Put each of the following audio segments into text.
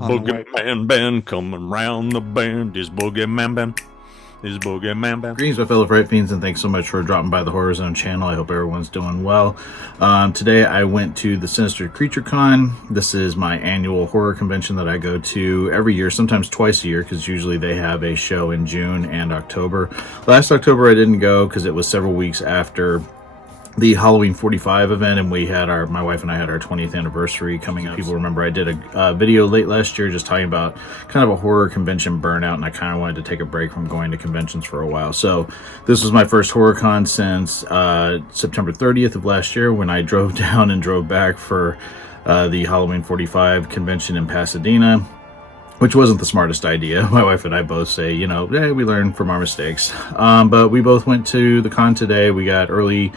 Boogeyman band coming round the bend. Is Boogeyman band. Is Boogeyman band. Greetings, my fellow Fright Fiends, and thanks so much for dropping by the Horror Zone channel. I hope everyone's doing well. Today I went to the Sinister Creature Con. This is my annual horror convention that I go to every year, sometimes twice a year, because usually they have a show in June and October. Last October I didn't go because it was several weeks after the Halloween 45 event, and my wife and I had our 20th anniversary coming up. People remember I did a video late last year just talking about kind of a horror convention burnout, and I kind of wanted to take a break from going to conventions for a while. So this was my first horror con since September 30th of last year, when I drove down and drove back for the Halloween 45 convention in Pasadena, which wasn't the smartest idea. My wife and I both say, hey, we learn from our mistakes. But we both went to the con today. We got early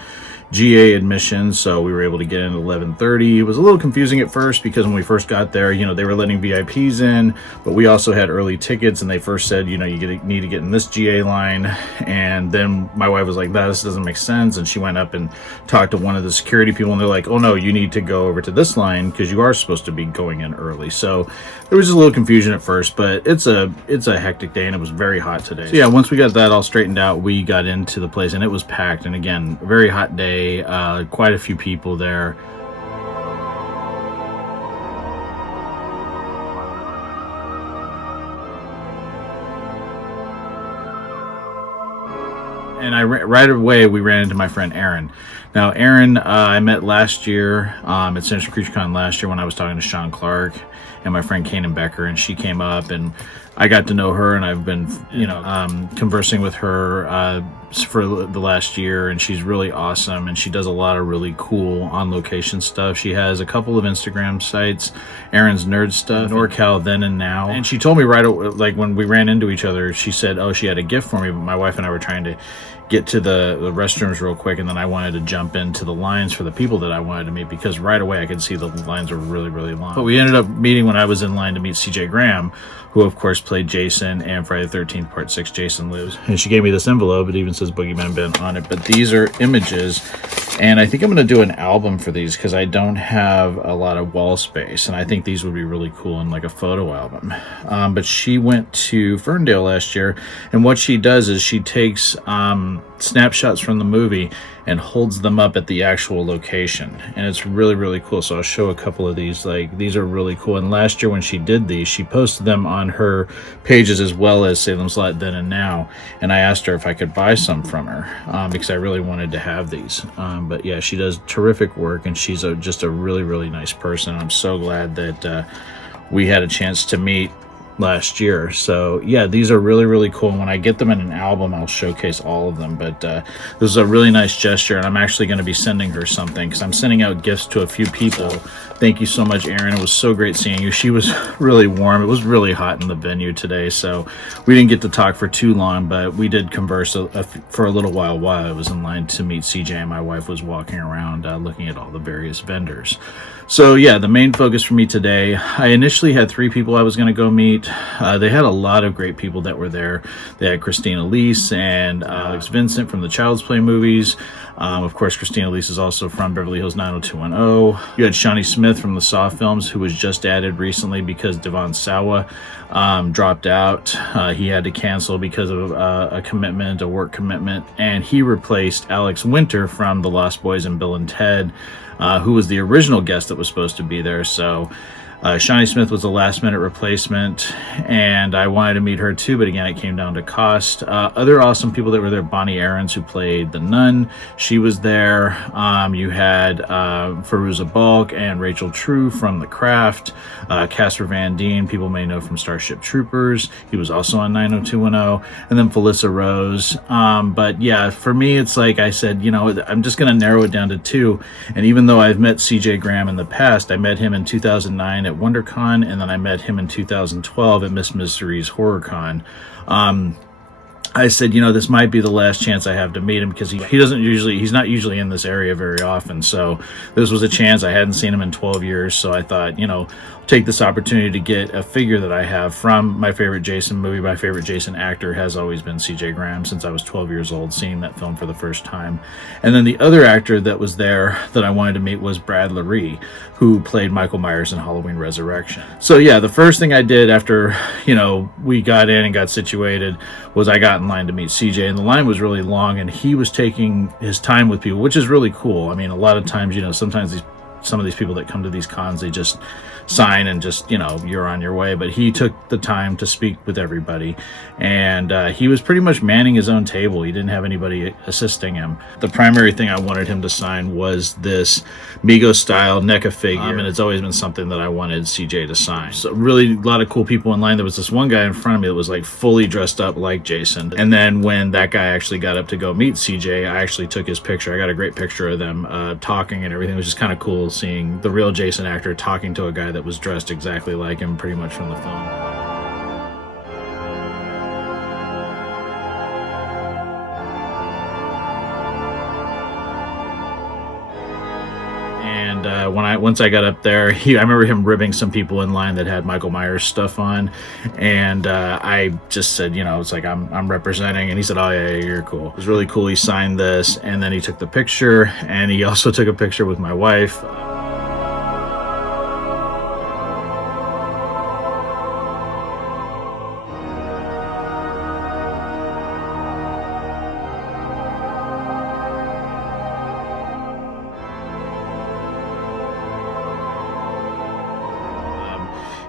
GA admission, so we were able to get in at 11:30. It was a little confusing at first because when we first got there, they were letting VIPs in, but we also had early tickets, and they first said, you need to get in this GA line. And then my wife was like, this doesn't make sense, and she went up and talked to one of the security people, and they're like, oh no, you need to go over to this line because you are supposed to be going in early. So there was just a little confusion at first, but it's a hectic day, and it was very hot today. So yeah, once we got that all straightened out, we got into the place, and it was packed. And again, a very hot day. Quite a few people there. And right away we ran into my friend Aaron. Now Aaron, I met last year at Sinister Creature Con last year when I was talking to Sean Clark and my friend Kanan Becker, and she came up and I got to know her, and I've been conversing with her for the last year, and she's really awesome, and she does a lot of really cool on-location stuff. She has a couple of Instagram sites, Aaron's Nerd Stuff, NorCal Then and Now, and she told me right away, like when we ran into each other, she said, oh, she had a gift for me, but my wife and I were trying to get to the restrooms real quick, and then I wanted to jump into the lines for the people that I wanted to meet, because right away I could see the lines were really, really long. But we ended up meeting when I was in line to meet CJ Graham, who of course played Jason and Friday the 13th Part 6 Jason Lives. And she gave me this envelope. It even says Boogeyman Bin on it, but these are images, and I think I'm going to do an album for these because I don't have a lot of wall space, and I think these would be really cool in like a photo album. But she went to Ferndale last year, and what she does is she takes snapshots from the movie and holds them up at the actual location, and it's really, really cool. So I'll show a couple of these. Like, these are really cool, and last year when she did these, she posted them on her pages as well as Salem Slot Then and Now, and I asked her if I could buy some from her because I really wanted to have these. But yeah, she does terrific work, and she's just a really, really nice person. I'm so glad that we had a chance to meet last year. So yeah, these are really, really cool. And when I get them in an album, I'll showcase all of them. But this is a really nice gesture, and I'm actually going to be sending her something because I'm sending out gifts to a few people. Thank you so much, Erin. It was so great seeing you. She was really warm. It was really hot in the venue today, so we didn't get to talk for too long, but we did converse for a little while I was in line to meet CJ, and my wife was walking around looking at all the various vendors. So yeah, the main focus for me today, I initially had 3 people I was going to go meet. They had a lot of great people that were there. They had Christina Elise and Alex Vincent from the Child's Play movies. Of course, Christina Elise is also from Beverly Hills 90210. You had Shawnee Smith from the Saw films, who was just added recently because Devon Sawa dropped out. He had to cancel because of a work commitment, and he replaced Alex Winter from The Lost Boys and Bill and Ted, who was the original guest that was supposed to be there. So Shawnee Smith was a last-minute replacement, and I wanted to meet her too, but again, it came down to cost. Other awesome people that were there, Bonnie Aarons, who played the nun, she was there. You had Faruza Balk and Rachel True from The Craft. Casper Van Dien, people may know from Starship Troopers. He was also on 90210. And then Felissa Rose. But yeah, for me, it's like I said, I'm just going to narrow it down to 2. And even though I've met CJ Graham in the past, I met him in 2009 at WonderCon, and then I met him in 2012 at Miss Mystery's HorrorCon. I said, you know, this might be the last chance I have to meet him, because he's not usually in this area very often. So this was a chance. I hadn't seen him in 12 years. So I thought, you know, take this opportunity to get a figure that I have from my favorite Jason movie. My favorite Jason actor has always been CJ Graham since I was 12 years old, seeing that film for the first time. And then the other actor that was there that I wanted to meet was Brad Laree, who played Michael Myers in Halloween Resurrection. So yeah, the first thing I did after, you know, we got in and got situated was I got in line to meet CJ, and the line was really long, and he was taking his time with people, which is really cool. I mean, a lot of times, you know, sometimes some of these people that come to these cons, they just sign and just, you know, you're on your way. But he took the time to speak with everybody, and he was pretty much manning his own table. He didn't have anybody assisting him. The primary thing I wanted him to sign was this Migos style NECA figure, and it's always been something that I wanted CJ to sign. So really a lot of cool people in line. There was this one guy in front of me that was like fully dressed up like Jason, and then when that guy actually got up to go meet CJ, I actually took his picture. I got a great picture of them talking and everything. It was just kind of cool seeing the real Jason actor talking to a guy that was dressed exactly like him pretty much from the film. And once I got up there, I remember him ribbing some people in line that had Michael Myers stuff on, and I just said, you know, it's like I'm representing, and he said, oh yeah, you're cool. It was really cool. He signed this, and then he took the picture, and he also took a picture with my wife.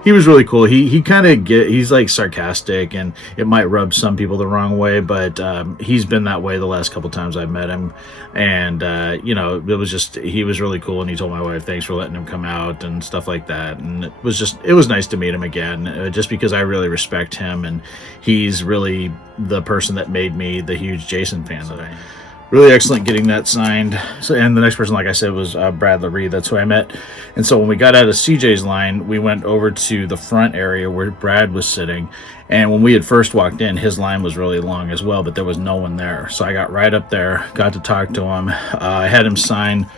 He was really cool. He kind of he's like sarcastic, and it might rub some people the wrong way, but he's been that way the last couple times I've met him. And you know, he was really cool, and he told my wife thanks for letting him come out and stuff like that. And it was nice to meet him again, just because I really respect him, and he's really the person that made me the huge Jason fan that I am. Really excellent getting that signed. So, and the next person, like I said, was Brad Laree. That's who I met. And so when we got out of CJ's line, we went over to the front area where Brad was sitting. And when we had first walked in, his line was really long as well, but there was no one there. So I got right up there, got to talk to him. I had him sign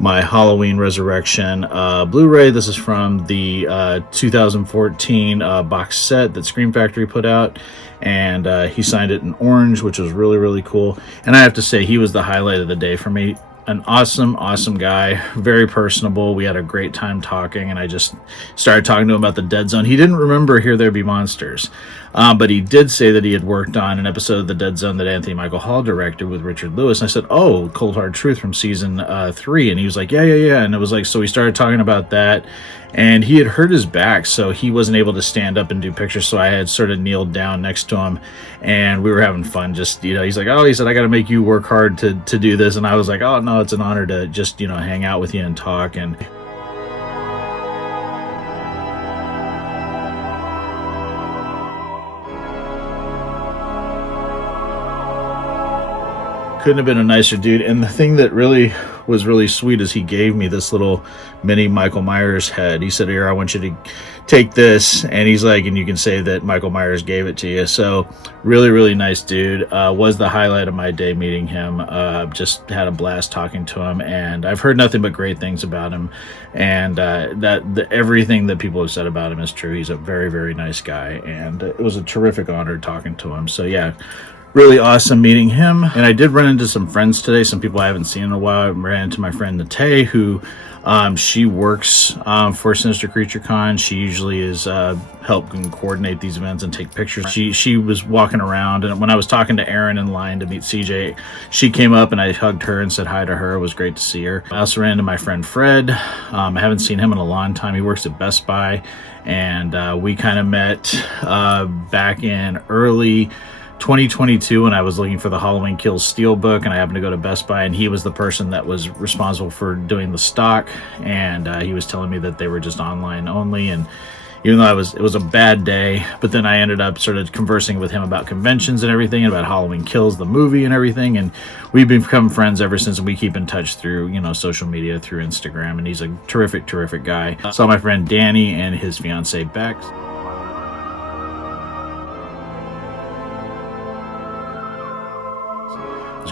my Halloween Resurrection Blu-ray. This is from the 2014 box set that Scream Factory put out, and he signed it in orange, which was really, really cool. And I have to say, he was the highlight of the day for me. An awesome guy, very personable. We had a great time talking, and I just started talking to him about the Dead Zone. He didn't remember Here There Be Monsters, but he did say that he had worked on an episode of the Dead Zone that Anthony Michael Hall directed with Richard Lewis. And I said, oh, Cold Hard Truth from season 3. And he was like, yeah. And it was like, so we started talking about that. And he had hurt his back, so he wasn't able to stand up and do pictures. So I had sort of kneeled down next to him, and we were having fun. Just, you know, he's like, oh, he said, I got to make you work hard to do this. And I was like, oh, no, it's an honor to just, you know, hang out with you and talk. And couldn't have been a nicer dude. And the thing that really was really sweet is he gave me this little mini Michael Myers head. He said, here, I want you to take this, and he's like, and you can say that Michael Myers gave it to you. So really, really nice dude. Was the highlight of my day meeting him. Just had a blast talking to him, and I've heard nothing but great things about him, and everything that people have said about him is true. He's a very, very nice guy, and it was a terrific honor talking to him. So yeah, really awesome meeting him. And I did run into some friends today, some people I haven't seen in a while. I ran into my friend Nate, who she works for Sinister Creature Con. She usually is helping coordinate these events and take pictures. She was walking around, and when I was talking to Aaron in line to meet CJ, she came up and I hugged her and said hi to her. It was great to see her. I also ran into my friend Fred. I haven't seen him in a long time. He works at Best Buy, and we kind of met back in early 2022 when I was looking for the Halloween Kills Steelbook, and I happened to go to Best Buy, and he was the person that was responsible for doing the stock, and he was telling me that they were just online only. And even though it was a bad day, but then I ended up sort of conversing with him about conventions and everything, and about Halloween Kills, the movie and everything, and we've become friends ever since. And we keep in touch through, you know, social media, through Instagram, and he's a terrific guy. Saw my friend Danny and his fiance Bex.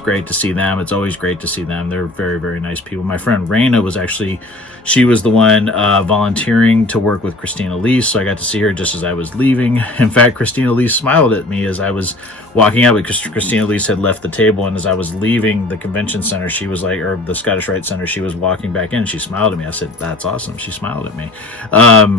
it's great to see them. It's always great to see them. They're very, very nice people. My friend Raina was actually, she was the one volunteering to work with Christina Lee, so I got to see her just as I was leaving. In fact, Christina Lee smiled at me as I was walking out, because Christina Lee had left the table, and as I was leaving the convention center, she was like, or the Scottish Rite Center, she was walking back in, she smiled at me. I said, that's awesome. She smiled at me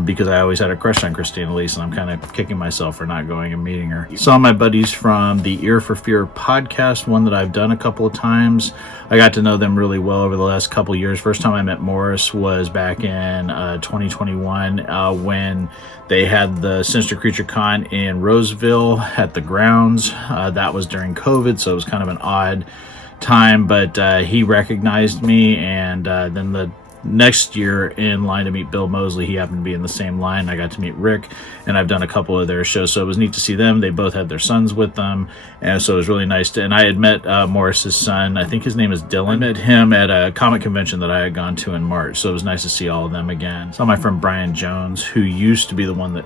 because I always had a crush on Christina Lee, and I'm kind of kicking myself for not going and meeting her. Saw my buddies from the Ear for Fear podcast, one that I've done a couple of times. I got to know them really well over the last couple of years. First time I met Morris was back in 2021 when they had the Sinister Creature Con in Roseville at the grounds. That was during COVID, so it was kind of an odd time, but he recognized me, and then the next year in line to meet Bill Mosley, he happened to be in the same line. I got to meet Rick, and I've done a couple of their shows, so it was neat to see them. They both had their sons with them, and so it was really nice to, and I had met Morris's son, I think his name is Dylan. I met him at a comic convention that I had gone to in March, so it was nice to see all of them again. Saw my friend Brian Jones, who used to be the one that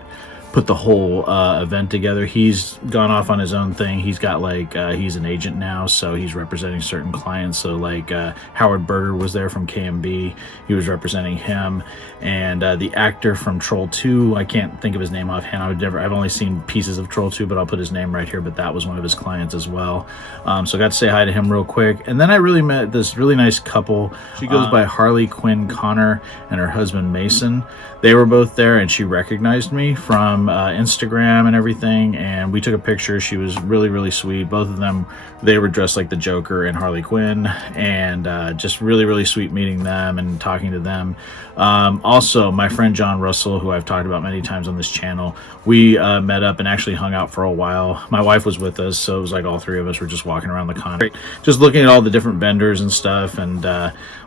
put the whole event together. He's gone off on his own thing. He's got like he's an agent now, so he's representing certain clients. So like Howard Berger was there from KMB. He was representing him, and the actor from Troll 2, I can't think of his name offhand. I've only seen pieces of Troll 2, but I'll put his name right here. But that was one of his clients as well. So I got to say hi to him real quick, and then I really met this really nice couple. She goes by Harley Quinn Connor and her husband Mason. They were both there, and she recognized me from Instagram and everything, and we took a picture. She was really, really sweet. Both of them, they were dressed like the Joker and Harley Quinn, and just really, really sweet meeting them and talking to them. Also, my friend John Russell, who I've talked about many times on this channel, we met up and actually hung out for a while. My wife was with us, so it was like all three of us were just walking around the con, just looking at all the different vendors and stuff, and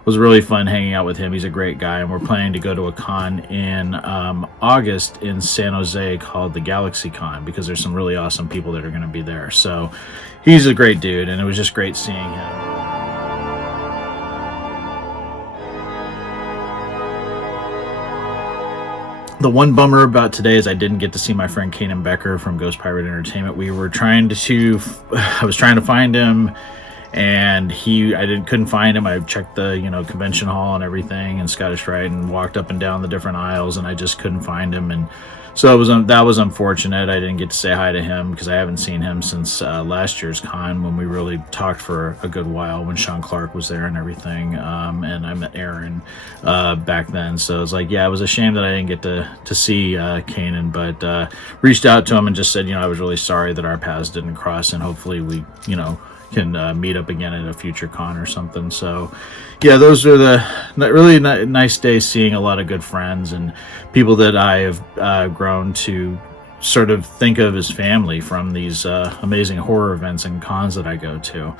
was really fun hanging out with him. He's a great guy, and we're planning to go to a con in August in San Jose called the Galaxy Con, because there's some really awesome people that are going to be there. So he's a great dude, and it was just great seeing him. The one bummer about today is I didn't get to see my friend Kanan Becker from Ghost Pirate Entertainment. We were trying to, I was trying to find him, and couldn't find him. I checked the convention hall and everything and Scottish Rite, and walked up and down the different aisles, and I just couldn't find him. And so that was unfortunate. I didn't get to say hi to him because I haven't seen him since last year's con, when we really talked for a good while, when Sean Clark was there and everything. And I met Aaron back then. So it's like, yeah, it was a shame that I didn't get to see Kanan, but reached out to him and just said, I was really sorry that our paths didn't cross, and hopefully we, can meet up again at a future con or something. So yeah, those are the really nice days, seeing a lot of good friends and people that I have grown to sort of think of as family from these amazing horror events and cons that I go to.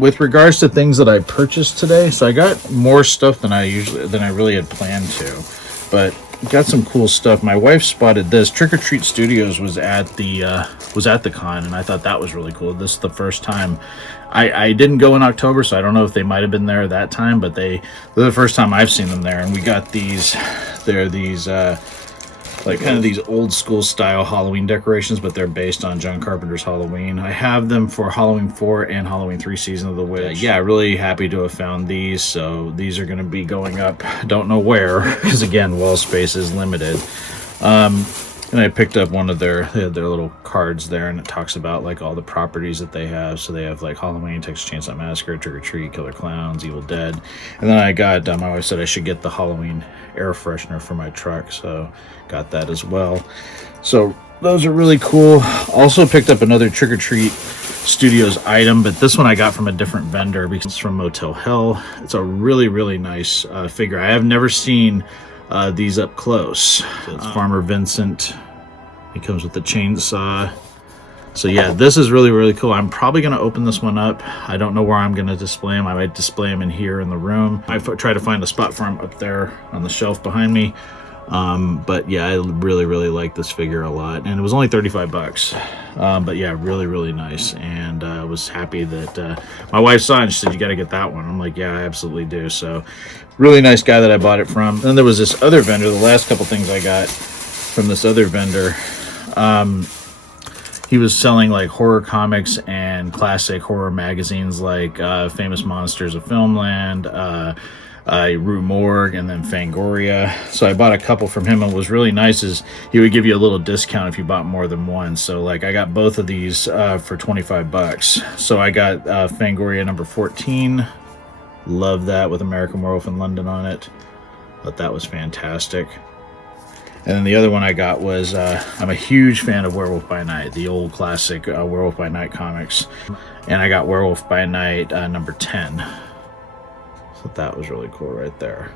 With regards to things that I purchased today, so I got more stuff than I really had planned to, but got some cool stuff. My wife spotted this. Trick or Treat Studios was at the con, and I thought that was really cool. This is the first time. I didn't go in October, so I don't know if they might have been there that time, but they're the first time I've seen them there. And we got these. They're these like kind of these old school style Halloween decorations, but they're based on John Carpenter's Halloween. I have them for Halloween 4 and Halloween 3 Season of the Witch. Yeah, really happy to have found these. So these are going to be going up, don't know where, because again, wall space is limited. And I picked up one of they had their little cards there, and it talks about like all the properties that they have. So they have like Halloween, Texas Chainsaw Massacre, Trick or Treat, Killer Clowns, Evil Dead. And then I got, my wife said I should get the Halloween air freshener for my truck, so got that as well. So those are really cool. Also picked up another Trick or Treat Studios item, but this one I got from a different vendor because it's from Motel Hell. It's a really, really nice figure. I have never seen these up close. It's Farmer Vincent. He comes with the chainsaw. So yeah, this is really, really cool. I'm probably going to open this one up. I don't know where I'm going to display him. I might display him in here in the room. I try to find a spot for him up there on the shelf behind me. But yeah, I really, really like this figure a lot, and it was only 35 bucks. But yeah, really, really nice. And I was happy that my wife saw it and she said, you got to get that one. I'm like, yeah, I absolutely do. So really nice guy that I bought it from. Then there was this other vendor. The last couple things I got from this other vendor, he was selling like horror comics and classic horror magazines like Famous Monsters of Filmland, Rue Morgue, and then Fangoria. So I bought a couple from him, and what was really nice is he would give you a little discount if you bought more than one. So like I got both of these for $25. So I got Fangoria number 14. Love that, with American Werewolf in London on it. Thought that was fantastic. And then the other one I got was, I'm a huge fan of Werewolf by Night, the old classic Werewolf by Night comics. And I got Werewolf by Night number 10. So that was really cool right there.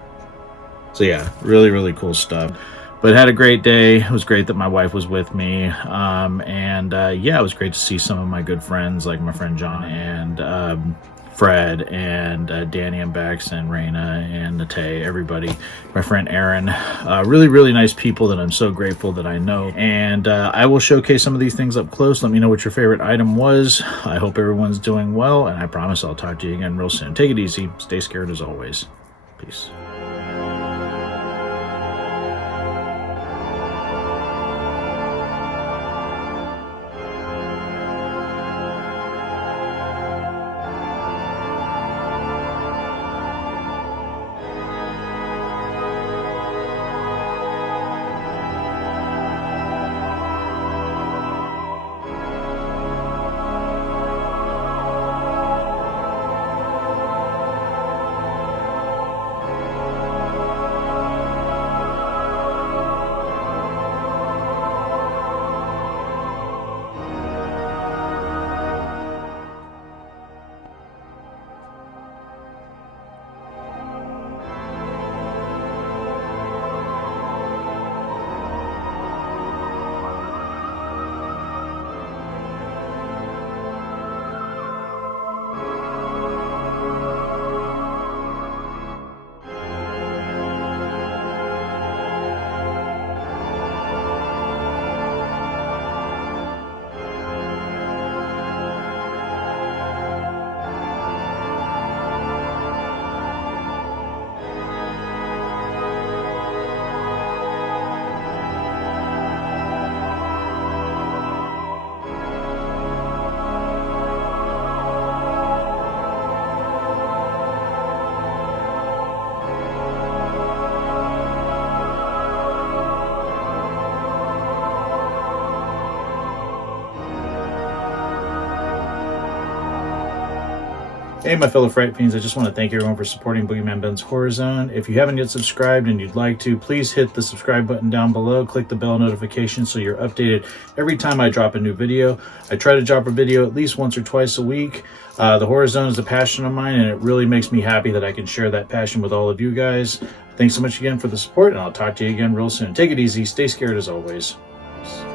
So yeah, really, really cool stuff. But had a great day. It was great that my wife was with me. Yeah, it was great to see some of my good friends, like my friend John and Fred and Danny and Bex and Raina and Nate, everybody, my friend Aaron, really, really nice people that I'm so grateful that I know. And I will showcase some of these things up close. Let me know what your favorite item was. I hope everyone's doing well, and I promise I'll talk to you again real soon. Take it easy. Stay scared as always. Peace. Hey, my fellow Fright Fiends, I just want to thank everyone for supporting Boogeyman Ben's Horror Zone. If you haven't yet subscribed and you'd like to, please hit the subscribe button down below. Click the bell notification so you're updated every time I drop a new video. I try to drop a video at least once or twice a week. The Horror Zone is a passion of mine, and it really makes me happy that I can share that passion with all of you guys. Thanks so much again for the support, and I'll talk to you again real soon. Take it easy. Stay scared as always. Peace.